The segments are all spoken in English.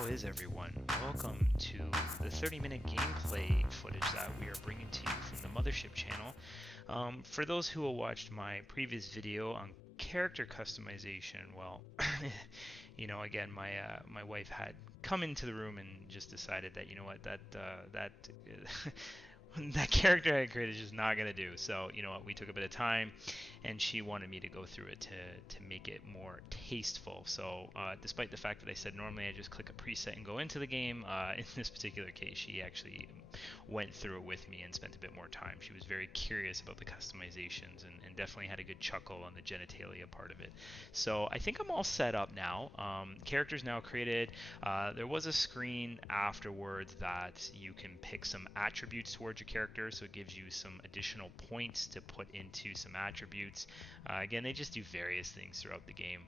how is everyone? Welcome to the 30-minute gameplay footage that we are bringing to you from the Mothership channel. For those who watched my previous video on character customization, well, again, my wife had come into the room and just decided that, that that character I created is just not gonna do. So you know what, we took a bit of time, and she wanted me to go through it to make it more tasteful. So despite the fact that I said normally I just click a preset and go into the game, in this particular case she actually went through it with me and spent a bit more time. She was very curious about the customizations and definitely had a good chuckle on the genitalia part of it. So I think I'm all set up now. Characters now created. There was a screen afterwards that you can pick some attributes towards your character, so it gives you some additional points to put into some attributes. Again, they just do various things throughout the game.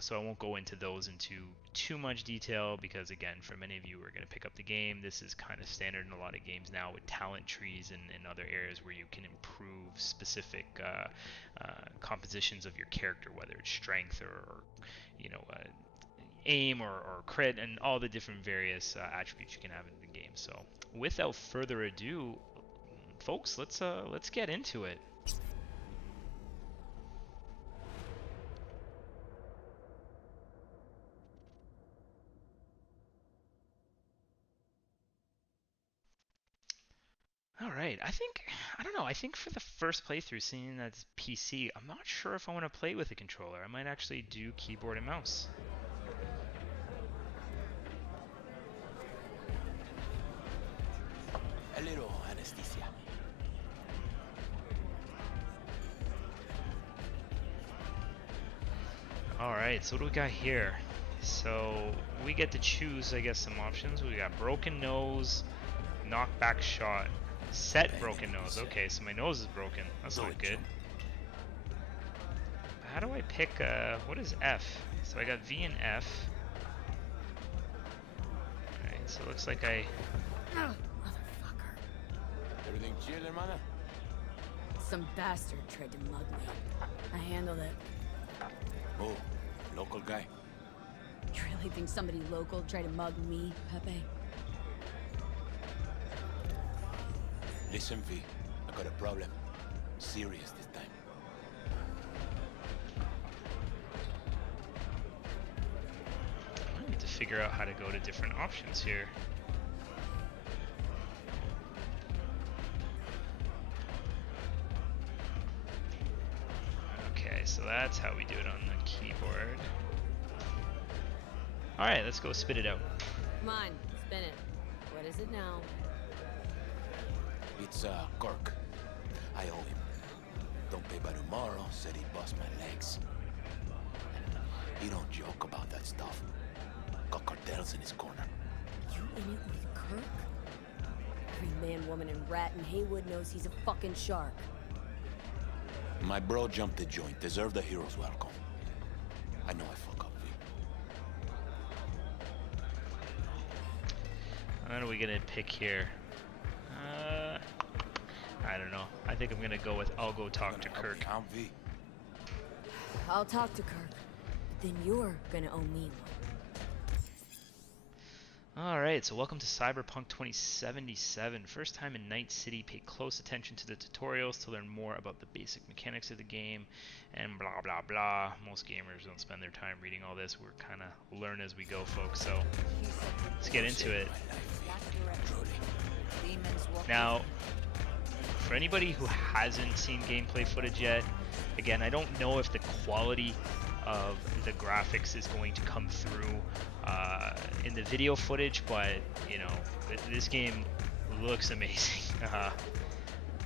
So I won't go into those into too much detail because, again, for many of you who are going to pick up the game, this is kind of standard in a lot of games now with talent trees and other areas where you can improve specific compositions of your character, whether it's strength or aim or crit and all the different various attributes you can have in the game. So without further ado, folks, let's get into it. Alright, I don't know, I think for the first playthrough, seeing that it's PC, I'm not sure if I want to play with a controller. I might actually do keyboard and mouse. A little anesthesia. Alright, so what do we got here? So we get to choose, I guess, some options. We got broken nose, knockback shot, set broken nose. Okay, so my nose is broken. That's not good. How do I pick, what is F? So I got V and F. Alright, so it looks like I... Motherfucker. Everything chill, hermana? Some bastard tried to mug me. I handled it. Oh, local guy. You really think somebody local tried to mug me, Pepe? Listen, V. I got a problem. Serious this time. I need to figure out how to go to different options here. Okay, so that's how we do it on the keyboard. Alright, let's go spit it out. Come on, spin it. What is it now? It's, Kirk. I owe him. Don't pay by tomorrow, said he'd bust my legs. He don't joke about that stuff. Got cartels in his corner. You in it with Kirk? Every man, woman, and rat in Haywood knows he's a fucking shark. My bro jumped the joint. Deserve the hero's welcome. I know I fuck up, V. What are we gonna pick here? I don't know. I think I'm gonna go with I'll go talk to Kirk. Count V. I'll talk to Kirk, but then you're gonna owe me one. Alright, so welcome to Cyberpunk 2077. First time in Night City, pay close attention to the tutorials to learn more about the basic mechanics of the game, and blah blah blah. Most gamers don't spend their time reading all this. We're kind of learn as we go, folks, so let's get into it. Now, for anybody who hasn't seen gameplay footage yet, again, I don't know if the quality of the graphics is going to come through in the video footage, but this game looks amazing.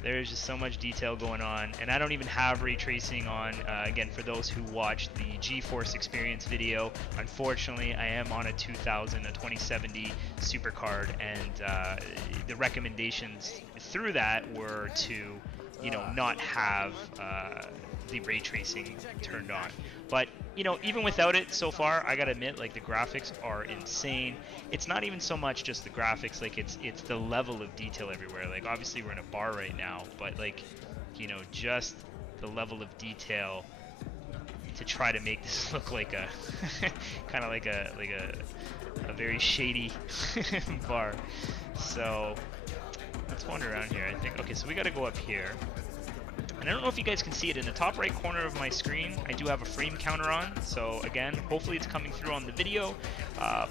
There's just so much detail going on, and I don't even have ray tracing on. Again, for those who watched the GeForce Experience video, unfortunately I am on a 2070 supercard, and the recommendations through that were to not have the ray tracing turned on. But even without it, so far, I gotta admit, like, the graphics are insane. It's not even so much just the graphics, like it's the level of detail everywhere. Like, obviously we're in a bar right now, but like, just the level of detail to try to make this look like a kind of like a very shady bar. So let's wander around here. I think. Okay, so we got to go up here. And I don't know if you guys can see it in the top right corner of my screen. I do have a frame counter on, so again, hopefully it's coming through on the video.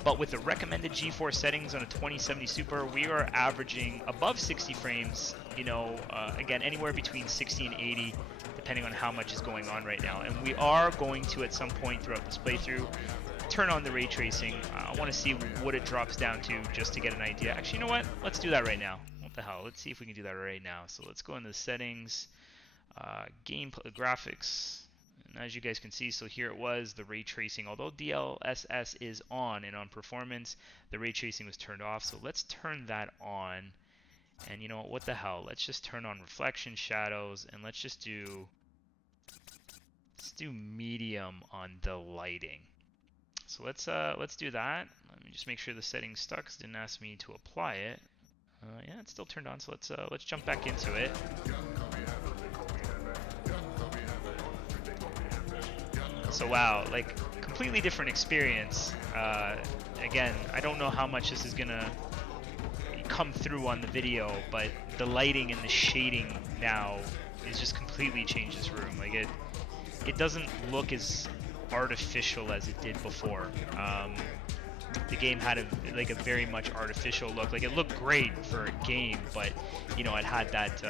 But with the recommended GeForce settings on a 2070 Super, we are averaging above 60 frames. You know, again, anywhere between 60 and 80, depending on how much is going on right now. And we are going to, at some point throughout this playthrough, turn on the ray tracing. I want to see what it drops down to just to get an idea. Actually, you know what? Let's do that right now. What the hell? Let's see if we can do that right now. So let's go into the settings. Gameplay graphics, and as you guys can see, so here it was the ray tracing. Although DLSS is on and on performance, the ray tracing was turned off. So let's turn that on. And you know what the hell? Let's just turn on reflection, shadows, and let's do medium on the lighting. So let's do that. Let me just make sure the setting's stuck, 'cause it didn't ask me to apply it. Yeah, it's still turned on. So let's jump back into it. So wow, like completely different experience. Again, I don't know how much this is gonna come through on the video, but the lighting and the shading now is just completely changed this room. Like it doesn't look as artificial as it did before. The game had a very much artificial look. Like it looked great for a game, but you know it had that.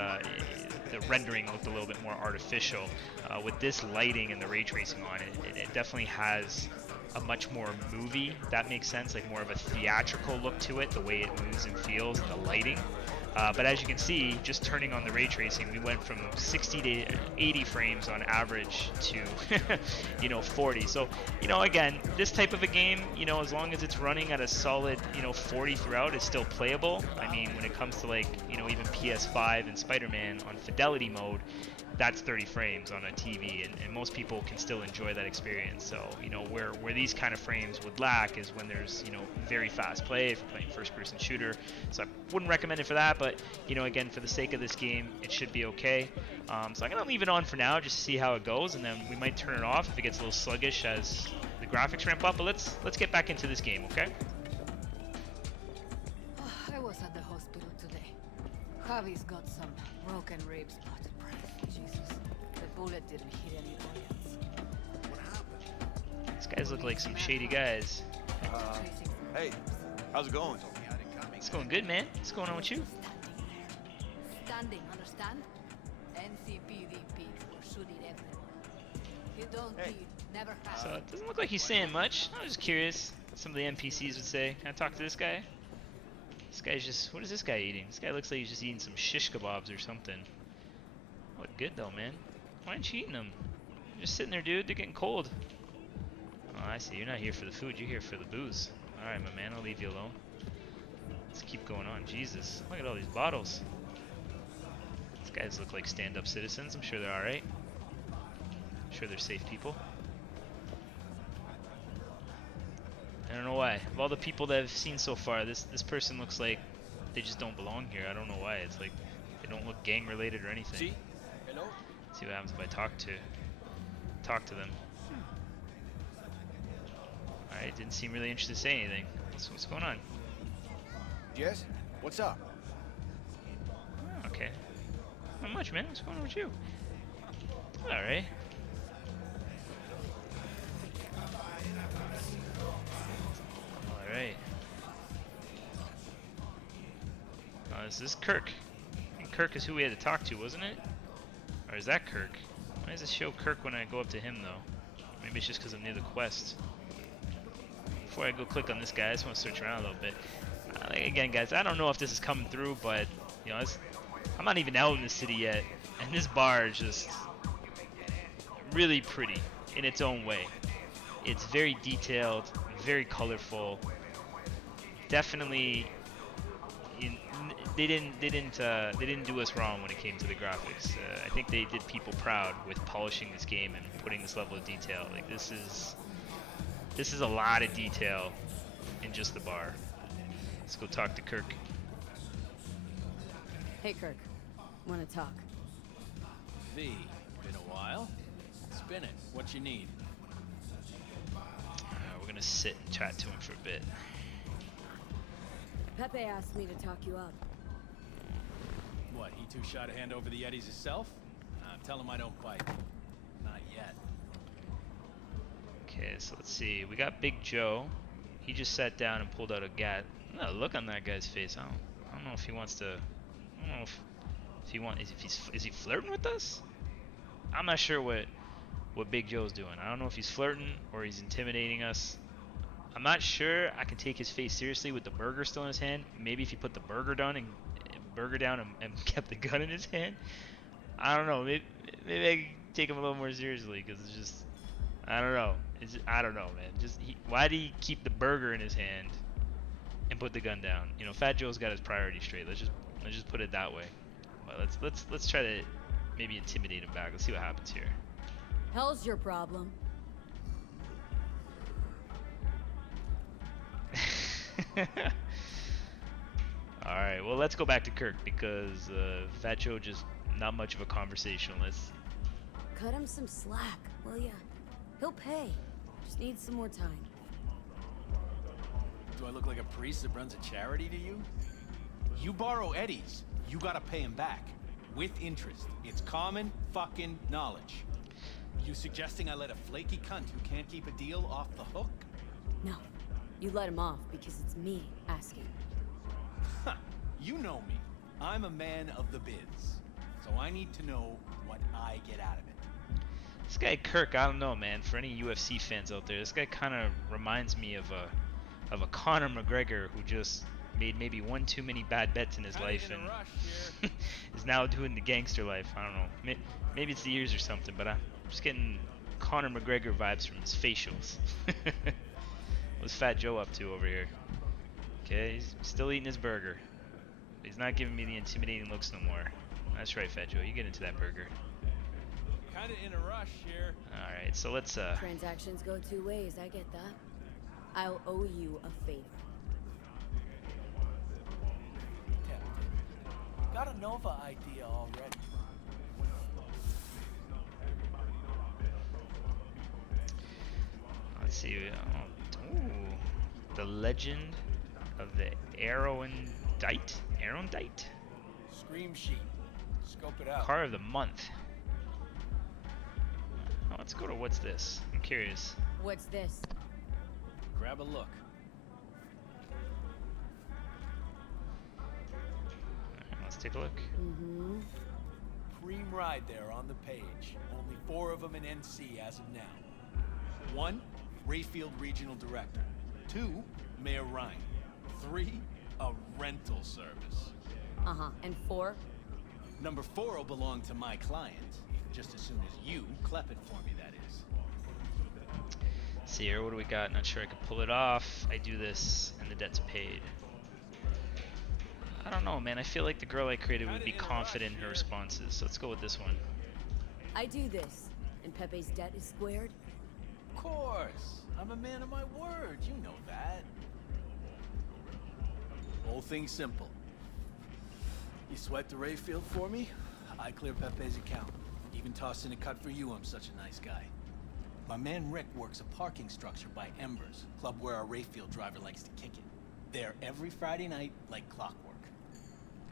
The rendering looked a little bit more artificial. With this lighting and the ray tracing on it, it definitely has a much more movie, if that makes sense, like more of a theatrical look to it, the way it moves and feels, and the lighting. But as you can see, just turning on the ray tracing, we went from 60 to 80 frames on average to, you know, 40. So, you know, again, this type of a game, you know, as long as it's running at a solid, you know, 40 throughout, it's still playable. I mean, when it comes to like, you know, even PS5 and Spider-Man on fidelity mode, that's 30 frames on a TV, and most people can still enjoy that experience. So, you know, where these kind of frames would lack is when there's, you know, very fast play, if you're playing first-person shooter. So I wouldn't recommend it for that, but, you know, again, for the sake of this game, it should be okay. So I'm going to leave it on for now, just to see how it goes, and then we might turn it off if it gets a little sluggish as the graphics ramp up. But let's get back into this game, okay? I was at the hospital today. Javi's got some broken ribs, but Jesus, the bullet didn't hit any organs. These guys look like some shady guys. Hey, how's it going? It's going good, man. What's going on with you? Standing, understand? NCPD for shooting everyone. You don't need, never have. So it doesn't look like he's saying much. I was just curious what some of the NPCs would say. Can I talk to this guy? This guy's just, what is this guy eating? This guy looks like he's just eating some shish kebabs or something. Look good though, man. Why aren't you eating them? You're just sitting there, dude. They're getting cold. Oh, I see. You're not here for the food. You're here for the booze. Alright, my man. I'll leave you alone. Let's keep going on. Jesus. Look at all these bottles. These guys look like stand-up citizens. I'm sure they're alright. I'm sure they're safe people. I don't know why. Of all the people that I've seen so far, this person looks like they just don't belong here. I don't know why. It's like they don't look gang-related or anything. See? Hello? See what happens if I talk to them. Alright, didn't seem really interested to say anything. What's going on? Yes? What's up? Okay. Not much, man. What's going on with you? Alright. Alright. Oh, this is Kirk. And Kirk is who we had to talk to, wasn't it? Or is that Kirk? Why does it show Kirk when I go up to him, though? Maybe it's just because I'm near the quest. Before I go click on this guy, I just want to search around a little bit. Again, guys, I don't know if this is coming through, but, you know, I'm not even out in the city yet. And this bar is just really pretty in its own way. It's very detailed, very colorful. Definitely, they didn't do us wrong when it came to the graphics. I think they did people proud with polishing this game and putting this level of detail. Like this is a lot of detail in just the bar. Let's go talk to Kirk. Hey, Kirk. Want to talk? V, been a while? Spin it. What you need? gonna sit and chat to him for a bit. Pepe asked me to talk you up. What, he too shy to hand over the Eddies himself? Tell him I don't bite. Not yet. Okay, so let's see. We got Big Joe. He just sat down and pulled out a gat. No, look on that guy's face. I don't know if he wants to. I don't know if is he flirting with us? I'm not sure what Big Joe's doing. I don't know if he's flirting or he's intimidating us. I'm not sure I can take his face seriously with the burger still in his hand. Maybe if he put the burger down and kept the gun in his hand. I don't know. Maybe I can take him a little more seriously because it's just, I don't know. I don't know, man. Why did he keep the burger in his hand and put the gun down? You know, Fat Joe's got his priorities straight. Let's just put it that way. Well, let's try to maybe intimidate him back. Let's see what happens here. Hell's your problem. Alright, well, let's go back to Kirk because Fat Joe just not much of a conversationalist. Cut him some slack, will ya? He'll pay. Just needs some more time. Do I look like a priest that runs a charity to you? You borrow Eddies, you gotta pay him back. With interest. It's common fucking knowledge. You suggesting I let a flaky cunt who can't keep a deal off the hook? No. You let him off because it's me asking. Huh. You know me. I'm a man of the biz. So I need to know what I get out of it. This guy Kirk, I don't know, man. For any UFC fans out there, this guy kind of reminds me of a Conor McGregor who just made maybe one too many bad bets in his life and is now doing the gangster life. I don't know. Maybe it's the years or something, but I'm just getting Conor McGregor vibes from his facials. What's Fat Joe up to over here? Okay, he's still eating his burger. He's not giving me the intimidating looks no more. That's right, Fat Joe. You get into that burger. Kinda in a rush here. Alright, so let's Transactions go two ways, I get that. I'll owe you a favor. Got a Nova idea already. let's see. Ooh, the Legend of the Aerodite? Scream sheet. Scope it out. Car of the month. Oh, let's go to what's this? I'm curious. What's this? Grab a look. Alright, let's take a look. Mm-hmm. Cream ride there on the page. Only 4 of them in NC as of now. 1, Rayfield Regional Director. 2, Mayor Ryan. 3, a rental service. Uh-huh. And 4? Number 4 will belong to my client. Just as soon as you clep it for me, that is. See here, what do we got? Not sure I can pull it off. I do this, and the debt's paid. I don't know, man. I feel like the girl I created would be confident in her responses. So let's go with this one. I do this, and Pepe's debt is squared. Of course. I'm a man of my word. You know that. Whole thing simple. You swipe the Rayfield for me, I clear Pepe's account. Even toss in a cut for you, I'm such a nice guy. My man Rick works a parking structure by Embers, club where our Rayfield driver likes to kick it. There every Friday night, like clockwork.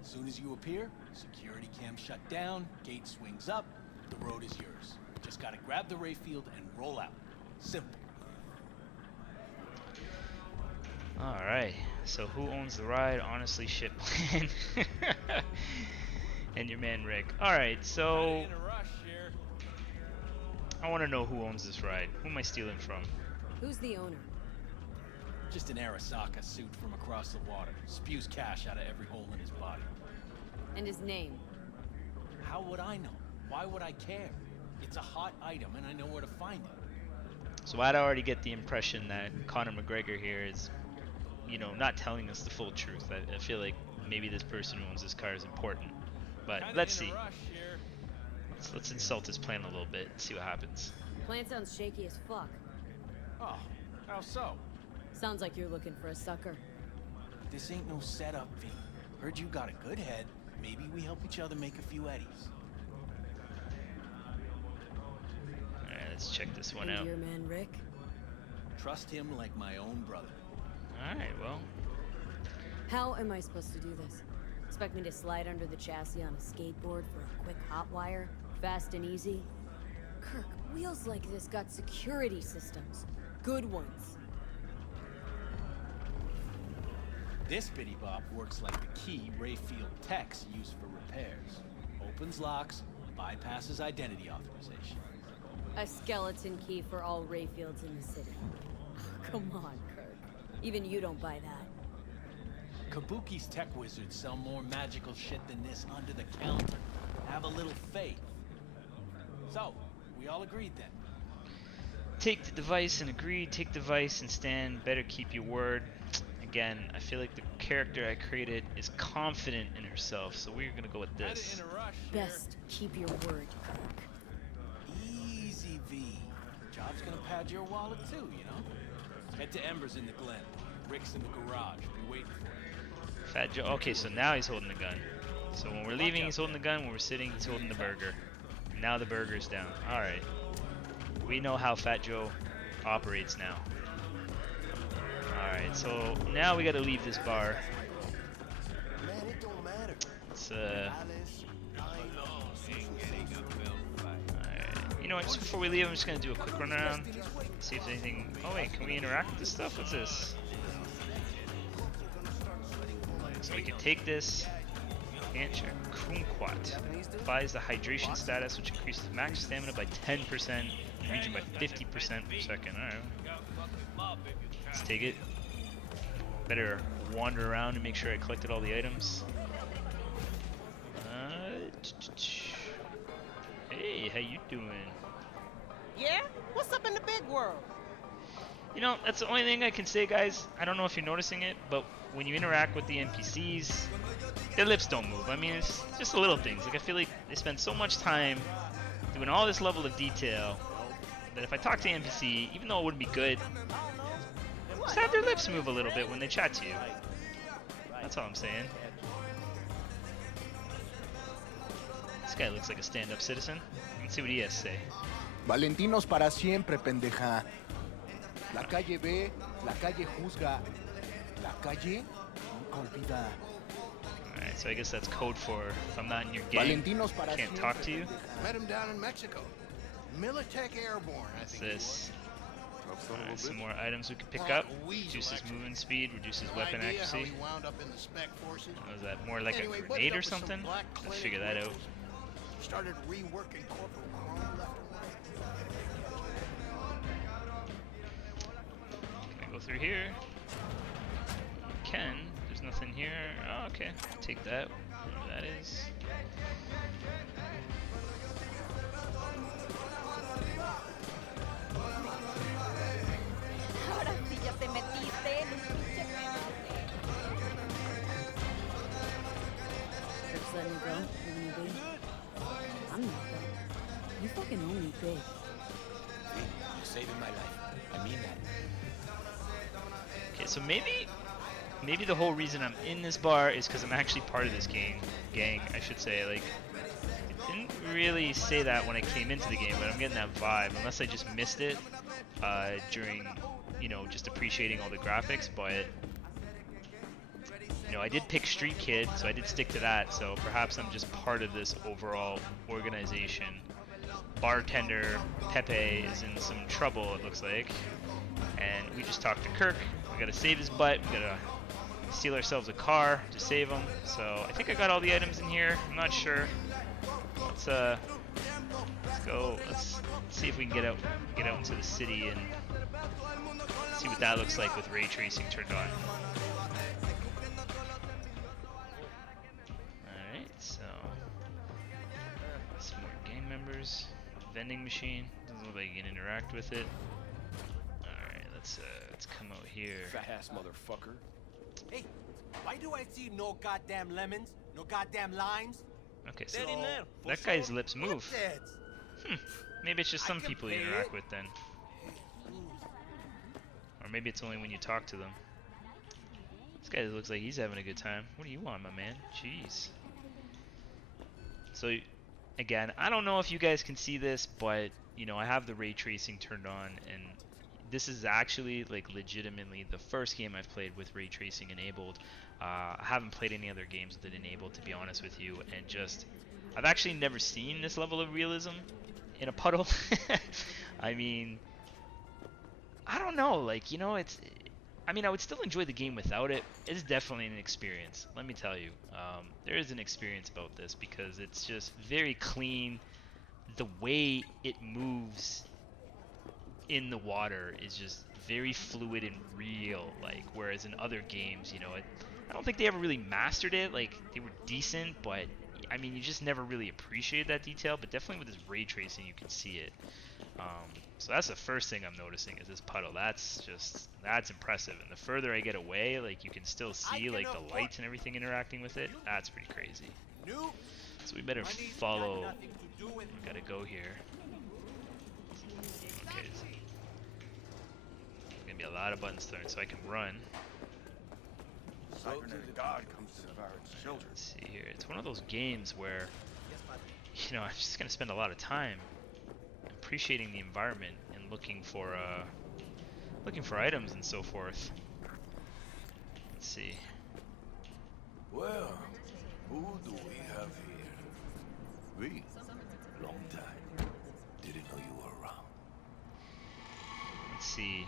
As soon as you appear, security cam shut down, gate swings up, the road is yours. Just gotta grab the Rayfield and roll out. Simple. Alright, so who owns the ride? Honestly, shit plan. And your man Rick. Alright, so I want to know who owns this ride. Who am I stealing from? Who's the owner? Just an Arasaka suit from across the water. Spews cash out of every hole in his body. And his name? How would I know? Why would I care? It's a hot item and I know where to find it. So I'd already get the impression that Conor McGregor here is, you know, not telling us the full truth. I feel like maybe this person who owns this car is important. But let's see. Let's insult his plan a little bit and see what happens. Plan sounds shaky as fuck. Oh, how so? Sounds like you're looking for a sucker. This ain't no setup, V. Heard you got a good head. Maybe we help each other make a few eddies. Alright, let's check this one And out. your man Rick? Trust him like my own brother. Alright, well. How am I supposed to do this? Expect me to slide under the chassis on a skateboard for a quick hot wire? Fast and easy? Kirk, wheels like this got security systems. Good ones. This bitty bop works like the key Rayfield techs use for repairs. Opens locks, bypasses identity authorization. A skeleton key for all Rayfields in the city. Come on, Kirk. Even you don't buy that. Kabuki's tech wizards sell more magical shit than this under the counter. Have a little faith. So, we all agreed then. Take the device and agreed. Take the device and stand. Better keep your word. Again, I feel like the character I created is confident in herself, so we're gonna go with this. In a rush here. Best keep your word, Kirk. Easy, V. Job's gonna pad your wallet too, you know? Head to Embers in the Glen. Rick's in the garage. Be waiting for you. Fat Joe. Okay, so now he's holding the gun. So when we're leaving, he's holding the gun. When we're sitting, he's holding the burger. Now the burger's down. Alright. We know how Fat Joe operates now. Alright, so now we gotta leave this bar. It's alright. You know what, just before we leave, I'm just gonna do a quick run around. See if there's anything. Oh wait, can we interact with this stuff? What's this? So we can take this. Can't check. Kumquat. Buys the hydration status, which increases max stamina by 10% and regen by 50% per second. Alright. Let's take it. Better wander around and make sure I collected all the items. Hey, how you doing? Yeah? What's up in the big world? You know, that's the only thing I can say, guys. I don't know if you're noticing it, but when you interact with the NPCs, their lips don't move. I mean, it's just little things. Like, I feel like they spend so much time doing all this level of detail that if I talk to the NPC, even though it wouldn't be good, just have their lips move a little bit when they chat to you. That's all I'm saying. This guy looks like a stand-up citizen. Let's see what he has to say. Valentinos para siempre, pendeja. La calle ve, la calle juzga. La calle nunca olvida. Alright, so I guess that's code for if I'm not in your game, I can't talk to you. Met him down in Mexico. Militech Airborne, I What's think. this? Alright, some more items we can pick up. Reduces movement speed, reduces weapon accuracy. Was that more like a grenade or something? Let's figure that out. Started reworking corporal crime left and Can I go through here? Can. There's nothing here. Oh, okay. Take that. Whatever that is. Ahora sí ya te metiste en un pinche Just let me go. Leave me be. I'm not done. You fucking owe me big. You're saving my life. I mean that. Okay, so maybe the whole reason I'm in this bar is because I'm actually part of this gang, I should say. Like, it didn't really say that when I came into the game, but I'm getting that vibe, unless I just missed it during, you know, just appreciating all the graphics. But you know, I did pick Street Kid, so I did stick to that. So perhaps I'm just part of this overall organization. Bartender Pepe is in some trouble, it looks like, and we just talked to Kirk. We gotta save his butt. We gotta steal ourselves a car to save him. So I think I got all the items in here. I'm not sure. Let's go. Let's see if we can get out into the city and see what that looks like with ray tracing turned on. All right, so some more gang members. Vending machine. Doesn't look like you can interact with it. All right, let's come out here. Fat ass motherfucker. Hey, why do I see no goddamn lemons? No goddamn limes? Okay, so that guy's lips move. Maybe it's just some people you interact with then. Or maybe it's only when you talk to them. This guy looks like he's having a good time. What do you want, my man? Jeez. So, again, I don't know if you guys can see this, but, you know, I have the ray tracing turned on, and this is actually like legitimately the first game I've played with ray tracing enabled. I haven't played any other games with it enabled, to be honest with you, and just I've actually never seen this level of realism in a puddle. I mean, I don't know, like, you know, I mean, I would still enjoy the game without it. It's definitely an experience, let me tell you. There is an experience about this because it's just very clean. The way it moves in the water is just very fluid and real, like, whereas in other games, you know, I don't think they ever really mastered it. Like, they were decent, but I mean, you just never really appreciated that detail. But definitely with this ray tracing, you can see it. So that's the first thing I'm noticing is this puddle. That's impressive. And the further I get away, like, you can still see like the lights and everything interacting with it. That's pretty crazy. So we better follow. We gotta go here. Okay. So there's gonna be a lot of buttons thrown, so I can run. Cybernetic God comes to devour its children. Let's see here. It's one of those games where, you know, I'm just gonna spend a lot of time appreciating the environment and looking for items and so forth. Let's see. Well, who do we have here? We? Long time. Didn't know you were around. Let's see.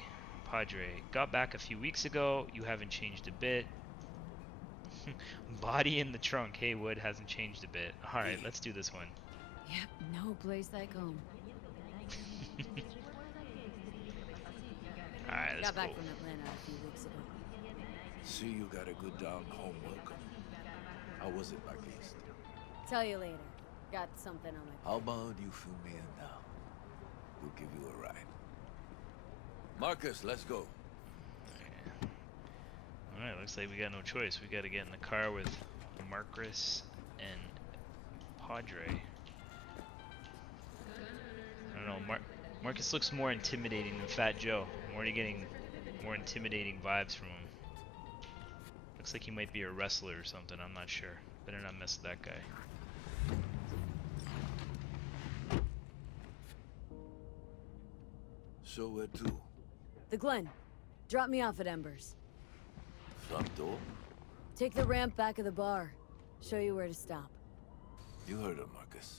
Padre, got back a few weeks ago. You haven't changed a bit. Body in the trunk. Hey, Wood hasn't changed a bit. Alright, let's do this one. Yep, no place like home. Alright, let's Got back go. from Atlanta a few weeks ago. See, you got a good down home welcome. How was it back east? Tell you later. Got something on my. How about you fill me in now? We'll give you a ride. Marcus, let's go. Alright, looks like we got no choice. We gotta get in the car with Marcus and Padre. I don't know, Marcus looks more intimidating than Fat Joe. I'm already getting more intimidating vibes from him. Looks like he might be a wrestler or something, I'm not sure. Better not mess with that guy. So where to? The Glen. Drop me off at Embers. Front door? Take the ramp back of the bar. Show you where to stop. You heard her, Marcus.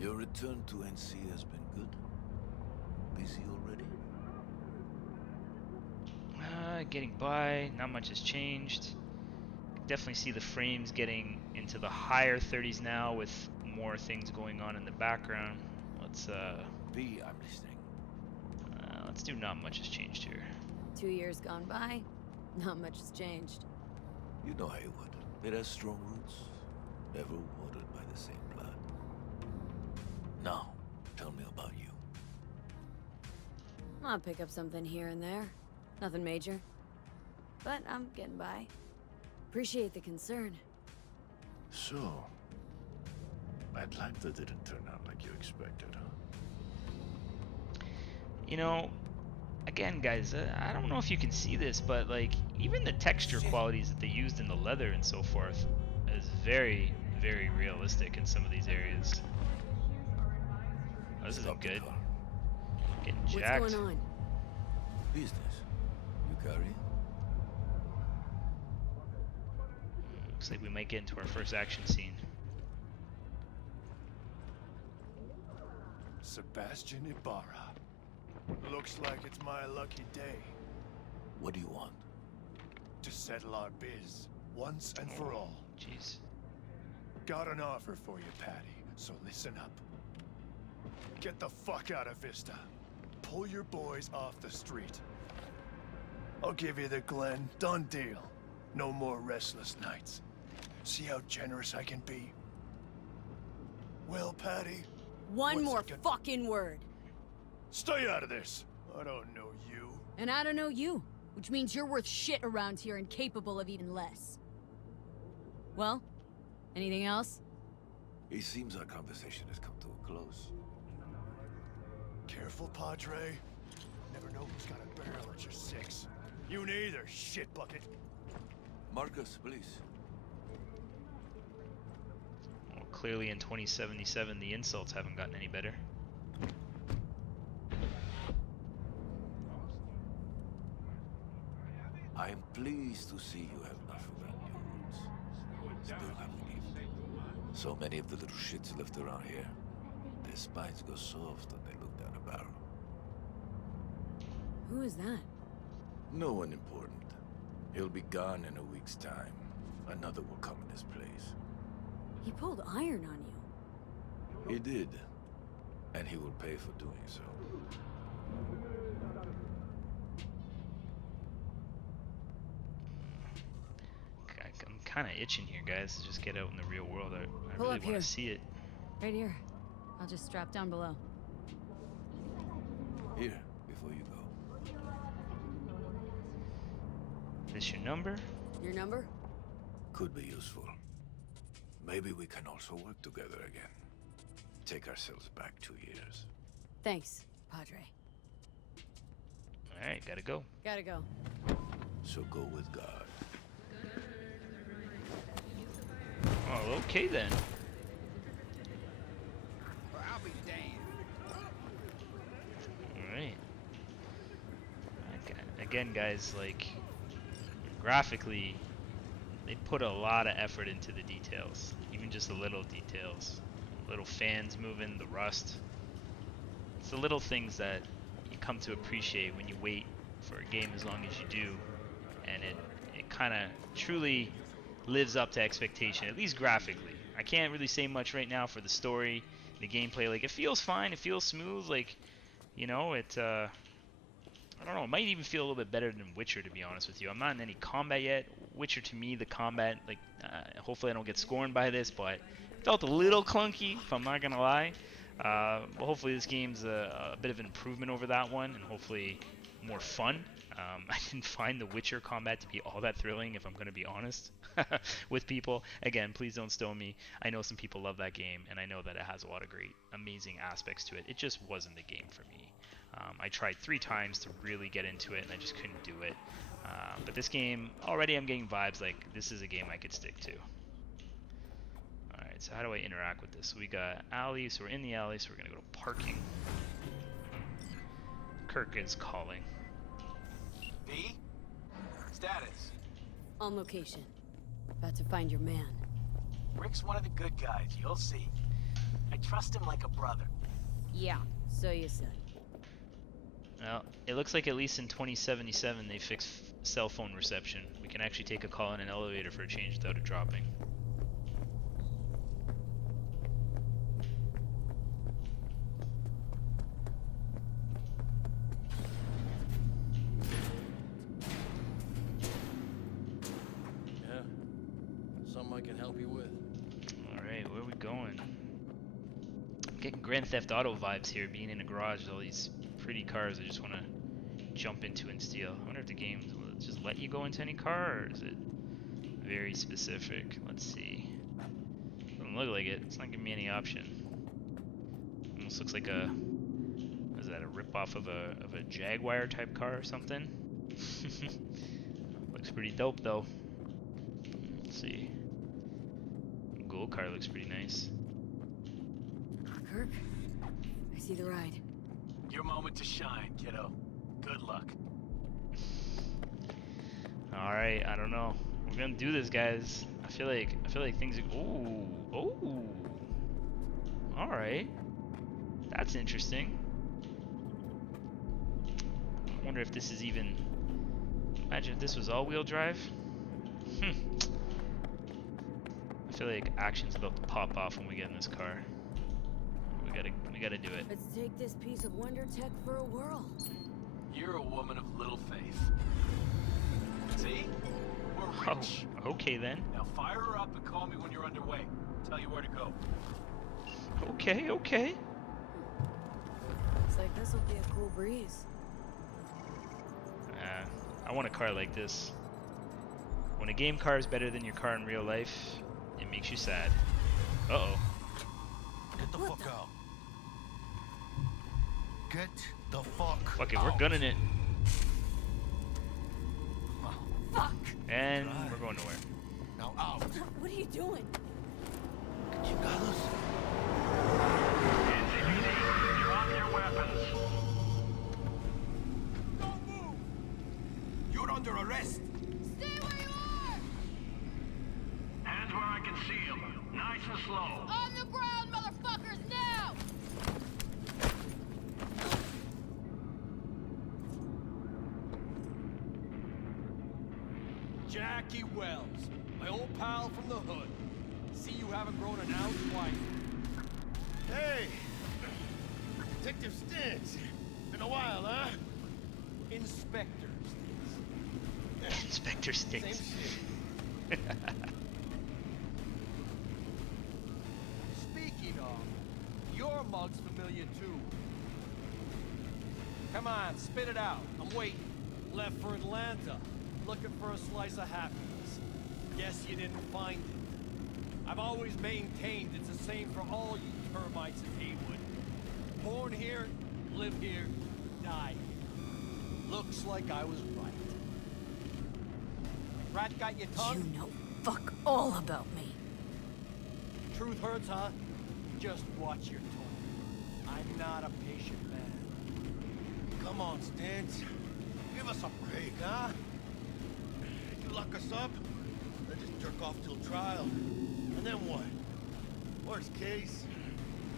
Your return to NC has been good? Busy already? Getting by, not much has changed. Definitely see the frames getting into the higher 30s now with more things going on in the background. Let's B, I'm listening. let's do not much has changed here. 2 years gone by, not much has changed. You know Haywood. It has strong roots, ever watered by the same blood. Now, tell me about you. I'll pick up something here and there. Nothing major. But I'm getting by. Appreciate the concern. So, Atlanta didn't turn out like you expected, huh? You know, again, guys, I don't know if you can see this, but like even the texture qualities that they used in the leather and so forth is very, very realistic in some of these areas. Oh, this isn't good. Getting jacked. What's going on? Business. You carry? Looks like we might get into our first action scene. Sebastian Ibarra. Looks like it's my lucky day What do you want? to settle our biz once and for all. Jeez. Got an offer for you, Patty, so listen up. Get the fuck out of Vista. Pull your boys off the street. I'll give you the Glen. Done deal. No more restless nights. See how generous I can be? Well, Patty, One What's more it gonna- fucking word. stay out of this. I don't know you. And I don't know you, which means you're worth shit around here and capable of even less. Well, anything else? It seems our conversation has come to a close. Careful, Padre. Never know who's got a barrel at your six. You neither, shit bucket. Marcus, please. Oh, clearly in 2077 the insults haven't gotten any better. I am pleased to see you have not forgotten your roots. Still have the gift. So many of the little shits left around here. Their spines go soft when they look down a barrel. Who is that? No one important. He'll be gone in a week's time. Another will come in his place. He pulled iron on you. He did. And he will pay for doing so. I'm kind of itching here, guys, to just get out in the real world. I Pull really up want here. to see it. Right here. I'll just strap down below. Here, before you go. This your number? Your number? Could be useful. Maybe we can also work together again. Take ourselves back 2 years. Thanks, Padre. Alright, gotta go. Gotta go. So go with God. Oh, okay then. Well, I'll be damned. Alright. Okay. Again, guys, like, graphically, they put a lot of effort into the details. Even just the little details. Little fans moving, the rust. It's the little things that you come to appreciate when you wait for a game as long as you do. And it kind of truly lives up to expectation, at least graphically. I can't really say much right now for the story, the gameplay. Like, it feels fine, it feels smooth, like, you know, I don't know, it might even feel a little bit better than Witcher, to be honest with you. I'm not in any combat yet. Witcher, to me, the combat, like, hopefully I don't get scorned by this, but it felt a little clunky, if I'm not gonna lie. But hopefully this game's a bit of an improvement over that one, and hopefully more fun. I didn't find the Witcher combat to be all that thrilling, if I'm going to be honest with people. Again, please don't stone me. I know some people love that game, and I know that it has a lot of great, amazing aspects to it. It just wasn't the game for me. I tried 3 times to really get into it, and I just couldn't do it. But this game, already I'm getting vibes like this is a game I could stick to. Alright, so how do I interact with this? So we got alley, so we're in the alley, so we're going to go to parking. Kirk is calling. V? Status. On location. About to find your man. Rick's one of the good guys, you'll see. I trust him like a brother. Yeah, so you said. Well, it looks like at least in 2077 they fixed cell phone reception. We can actually take a call in an elevator for a change without it dropping. Yeah, something I can help you with. Alright, where are we going? I'm getting Grand Theft Auto vibes here, being in a garage with all these pretty cars I just want to jump into and steal. I wonder if the game will just let you go into any car, or is it very specific? Let's see. Doesn't look like it. It's not giving me any option. Almost looks like a, what is that, a rip-off of a Jaguar type car or something? Looks pretty dope though. Let's see. Gold car looks pretty nice. Kirk, I see the ride. Your moment to shine, kiddo. Good luck. Alright, I don't know. We're gonna do this, guys. I feel like things are, ooh. Alright. That's interesting. I wonder if this is even, imagine if this was all-wheel drive. I feel like action's about to pop off when we get in this car. We gotta do it. Let's take this piece of wonder tech for a whirl. You're a woman of little faith. See? We're rich. Oh, okay then. Now fire her up and call me when you're underway. Tell you where to go. Okay. Looks like this will be a cool breeze. I want a car like this. When a game car is better than your car in real life, it makes you sad. Uh-oh. Get the fuck out. Get the fuck out. Fuck it, we're gunning it. Fuck! And we're going nowhere. Now out. What are you doing? Chingados? Drop your weapons. Don't move! You're under arrest. Stay where you are! Hands where I can see them. Nice and slow. On the ground, motherfuckers, now! Jackie Wells, my old pal from the hood. See you haven't grown an ounce white. Hey! Detective Stintz. Been a while, huh? Inspector Stinks. Inspector Stinks. Same shit. Speaking of, your mug's familiar too. Come on, spit it out. I'm waiting. Left for Atlanta, looking for a slice of happiness. Guess you didn't find it. I've always maintained it's the same for all you termites in Haywood. Born here, live here, die here. Looks like I was right. Rat got your tongue? You know fuck all about me. Truth hurts, huh? Just watch your tone. I'm not a patient man. Come on, Stintz. Give us a break, huh? You lock us up, then just jerk off till trial. And then what? Worst case,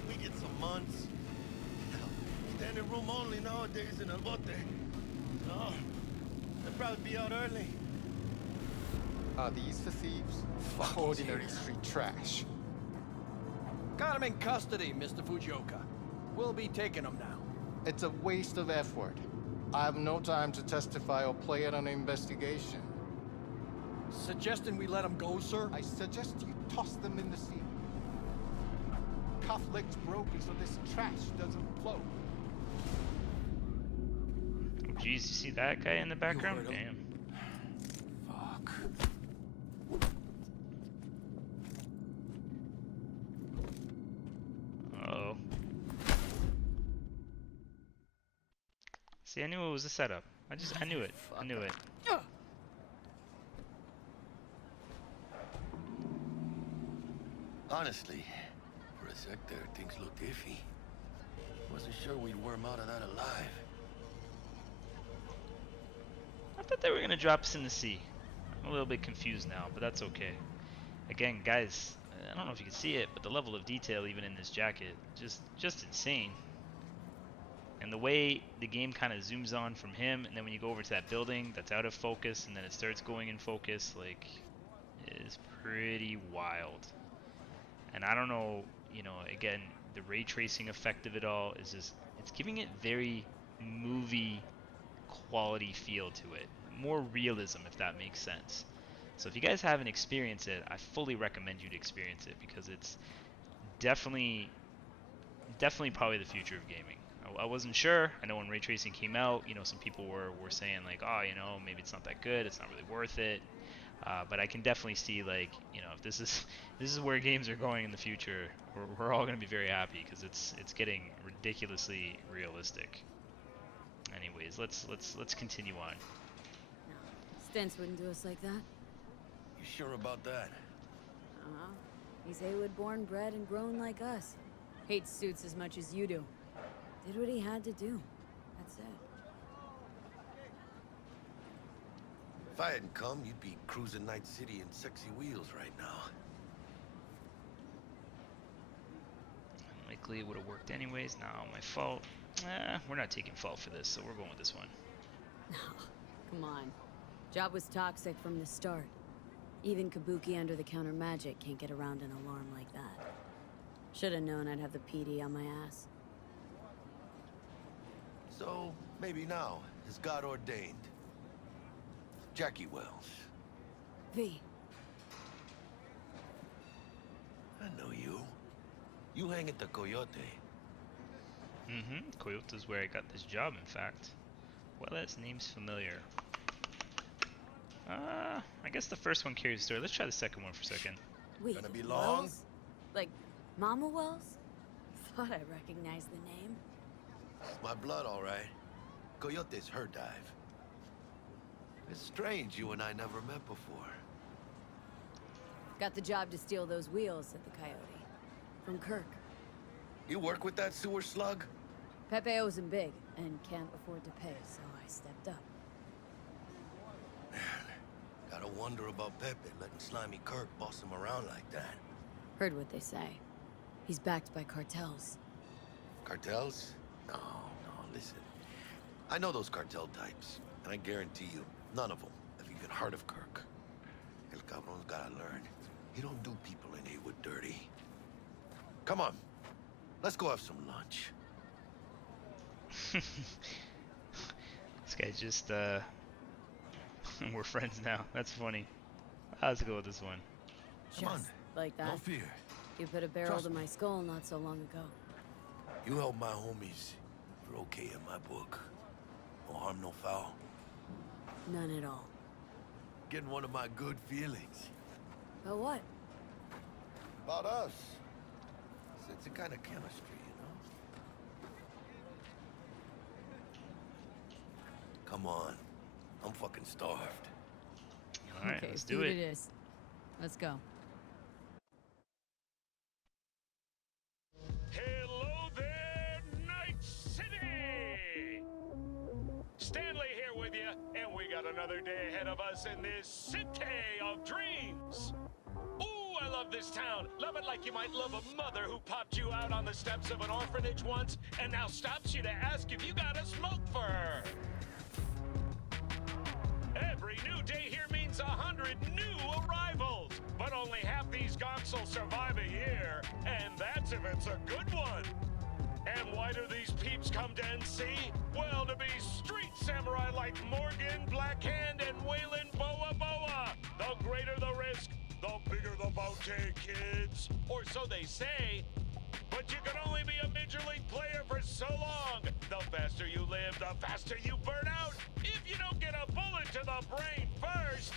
we get some months. Hell, standing room only nowadays in El Bote. So, they'll probably be out early. Are these for thieves? Ordinary street trash. Got him in custody, Mr. Fujioka. We'll be taking him now. It's a waste of effort. I have no time to testify or play it on an investigation. Suggesting we let him go, sir? I suggest you toss them in the sea. Cuff leg's broken so this trash doesn't float. Jeez, you see that guy in the background? heard him. Damn. Fuck. Uh-oh. See, I knew it was a setup. I knew it. I knew it. Honestly, for a sec there, things looked iffy. Wasn't sure we'd worm out of that alive. I thought they were gonna drop us in the sea. I'm a little bit confused now, but that's okay. Again, guys, I don't know if you can see it, but the level of detail even in this jacket, just insane. And the way the game kind of zooms on from him, and then when you go over to that building that's out of focus, and then it starts going in focus, like, it is pretty wild. And I don't know, you know, again, the ray tracing effect of it all is just, it's giving it very movie quality feel to it. More realism, if that makes sense. So if you guys haven't experienced it, I fully recommend you to experience it, because it's definitely probably the future of gaming. I wasn't sure. I know when ray tracing came out, you know, some people were saying like, oh, you know, maybe it's not that good, it's not really worth it. But I can definitely see, like, you know, if this is where games are going in the future, we're all going to be very happy, because it's getting ridiculously realistic. Anyways, let's continue on. No, Stintz wouldn't do us like that. You sure about that? Uh-huh. He's Haywood born, bred, and grown like us. Hates suits as much as you do. Did what he had to do. That's it. If I hadn't come, you'd be cruising Night City in sexy wheels right now. Likely it would have worked anyways. Now my fault. We're not taking fault for this, so we're going with this one. No, come on. Job was toxic from the start. Even Kabuki under-the-counter magic can't get around an alarm like that. Should've known I'd have the PD on my ass. So, maybe now, is God ordained. Jackie Wells. V. I know you. You hang at the Coyote. Mm-hmm. Coyote's where I got this job, in fact. Well, that name's familiar. I guess the first one carries the story. Let's try the second one for a second. Wait, Gonna be long? Wells? Like, Mama Wells? Thought I recognized the name. It's my blood, all right. Coyote's her dive. It's strange you and I never met before. Got the job to steal those wheels, said the Coyote. from Kirk. You work with that sewer slug? Pepe owes him big and can't afford to pay, so I stepped up. Gotta wonder about Pepe letting slimy Kirk boss him around like that. Heard what they say. He's backed by cartels. Cartels? No, listen. I know those cartel types, and I guarantee you, none of them have even heard of Kirk. El Cabron's gotta learn. He don't do people in Haywood dirty. Come on, let's go have some lunch. This guy's just, we're friends now. That's funny. Let's go with this one. Come on. Just like that. No fear. You put a barrel Trust to me. my skull not so long ago. You help my homies. You're okay in my book. No harm, no foul. None at all. Getting one of my good feelings. But what? About us. It's a kind of chemistry, you know? Come on. I'm fucking starved. Alright, Okay, let's do food it. it is. Let's go. Hello there, Night City! Stanley here with you, and we got another day ahead of us in this city of dreams. Ooh, I love this town. Love it like you might love a mother who popped you out on the steps of an orphanage once and now stops you to ask if you got a smoke for her. Every new day here means 100 new arrivals, but only half these gonks will survive a year, and that's if it's a good one. And why do these peeps come to NC? Well, to be street samurai like Morgan, Blackhand, and Waylon Boa Boa. The greater the risk, the bigger the bounty, kids. Or so they say. But you can only be a Major League player for so long. The faster you live, the faster you burn out. If you don't get a bullet to the brain first.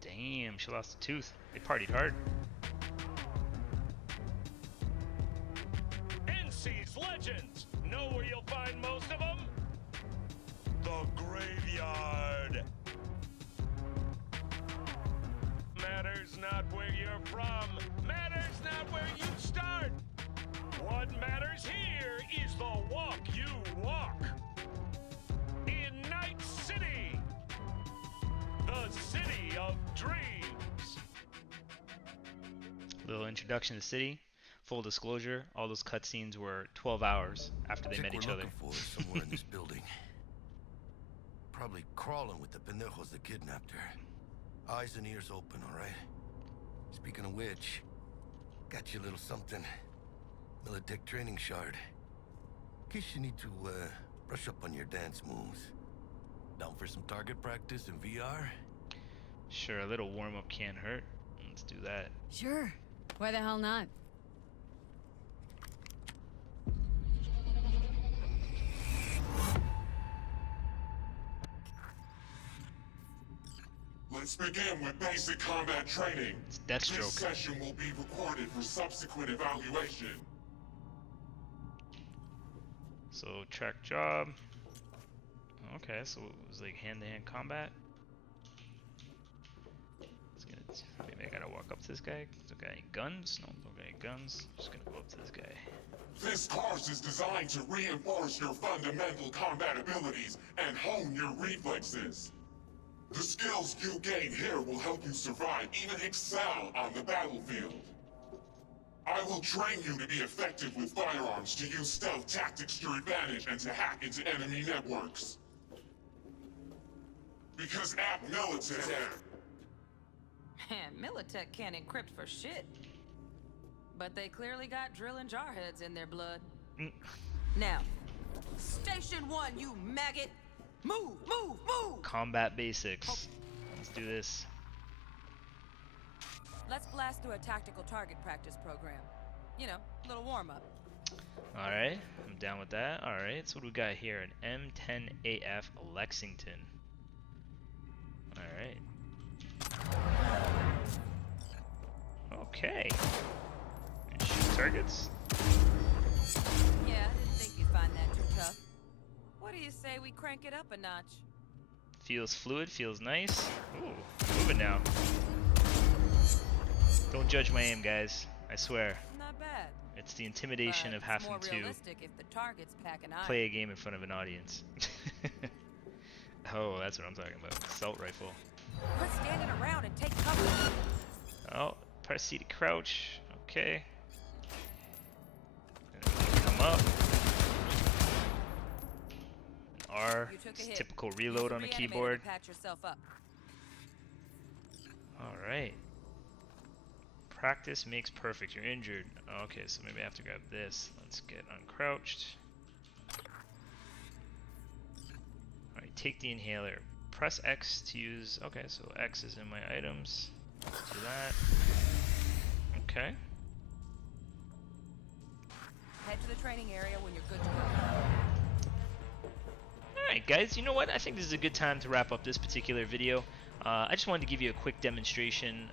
Damn, she lost a tooth. They partied hard. NC's legends. Know where you'll find most of them? The graveyard. Matters not where you're from. Matters not where you start. What matters here is the walk you walk. In Night City. The city of dreams. Little introduction to the city. Full disclosure, all those cutscenes were 12 hours after they Chick met each we're other. looking for is somewhere in this building. Probably crawling with the pendejos that kidnapped her. Eyes and ears open, all right? Speaking of which, got you a little something. Militech training shard. In case you need to, brush up on your dance moves. Down for some target practice in VR? Sure, a little warm-up can't hurt. Let's do that. Sure. Why the hell not? Let's begin with basic combat training. It's This Deathstroke. session will be recorded for subsequent evaluation. So, track job. Okay, so it was like hand-to-hand combat. Maybe I gotta walk up to this guy. Don't got any guns? No, don't got any guns. Just gonna go up to this guy. This course is designed to reinforce your fundamental combat abilities and hone your reflexes. The skills you gain here will help you survive, even excel on the battlefield. I will train you to be effective with firearms, to use stealth tactics to your advantage, and to hack into enemy networks. Because at Militech... Man, Militech can't encrypt for shit. But they clearly got drill and jarheads in their blood. Now, Station 1, you maggot! Move, move, move! Combat basics. Let's do this. Let's blast through a tactical target practice program. You know, a little warm-up. Alright, I'm down with that. Alright, so what do we got here? An M10AF Lexington. Alright. Okay. Shoot targets. Yeah, I didn't think you'd find that too tough. What do you say we crank it up a notch? Feels fluid, feels nice. Ooh, moving now. Don't judge my aim, guys. I swear. Not bad. It's the intimidation But of it's having more to realistic if the target's packing iron. play a game in front of an audience. Oh, that's what I'm talking about. Assault rifle. Quit standing around and take cover. Oh, press C to crouch. Okay. And then come up. R. It's typical reload on the keyboard. Patch yourself up. Alright. Practice makes perfect. You're injured. Okay, so maybe I have to grab this. Let's get uncrouched. Alright, take the inhaler. Press X to use... Okay, so X is in my items. Let's do that. Okay. Head to the training area when you're good to go. Alright guys, you know what? I think this is a good time to wrap up this particular video. I just wanted to give you a quick demonstration.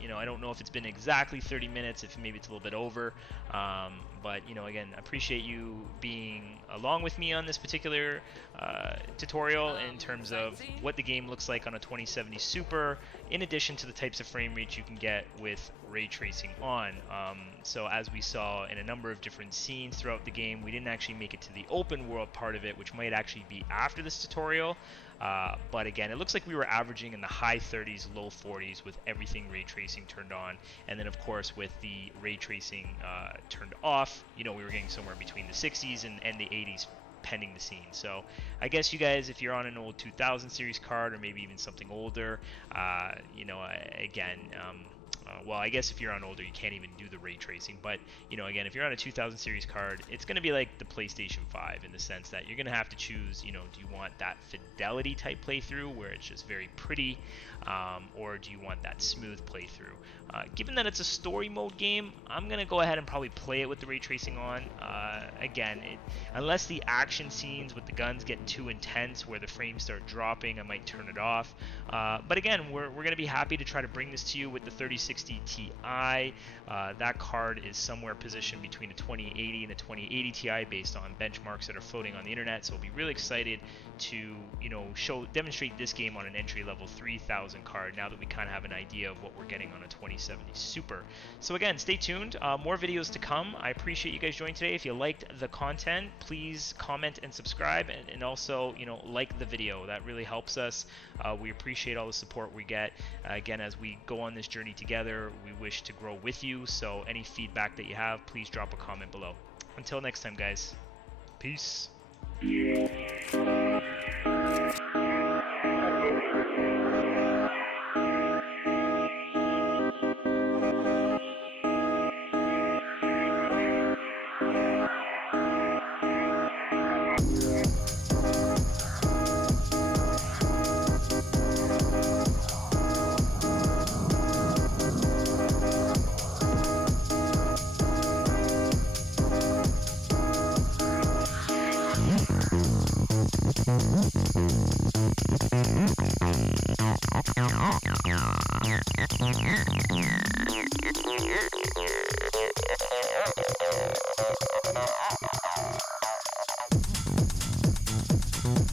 You know, I don't know if it's been exactly 30 minutes, if maybe it's a little bit over. But, you know, again, I appreciate you being along with me on this particular tutorial in terms of what the game looks like on a 2070 Super, in addition to the types of frame rates you can get with ray tracing on. So as we saw in a number of different scenes throughout the game, we didn't actually make it to the open world part of it, which might actually be after this tutorial. But again, it looks like we were averaging in the high 30s, low 40s with everything ray tracing turned on. And then of course with the ray tracing turned off, you know, we were getting somewhere between the 60s and the 80s pending the scene. So I guess you guys, if you're on an old 2000 series card or maybe even something older, you know, again, well, I guess if you're on older, you can't even do the ray tracing. But, you know, again, if you're on a 2000 series card, it's going to be like the PlayStation 5 in the sense that you're going to have to choose, you know, do you want that fidelity type playthrough where it's just very pretty, or do you want that smooth playthrough? Given that it's a story mode game, I'm going to go ahead and probably play it with the ray tracing on. Again, unless the action scenes with the guns get too intense where the frames start dropping, I might turn it off. But again, we're going to be happy to try to bring this to you with the 3060 Ti. That card is somewhere positioned between a 2080 and a 2080 Ti based on benchmarks that are floating on the internet. So we'll be really excited to, you know, demonstrate this game on an entry-level 3000 card now that we kind of have an idea of what we're getting on a 2070 Super. So again, stay tuned. More videos to come. I appreciate you guys joining today. If you liked the content, please comment and subscribe, and also, you know, like the video. That really helps us. We appreciate all the support we get. Again, as we go on this journey together, we wish to grow with you. So any feedback that you have, please drop a comment below. Until next time, guys. Peace. Yeah.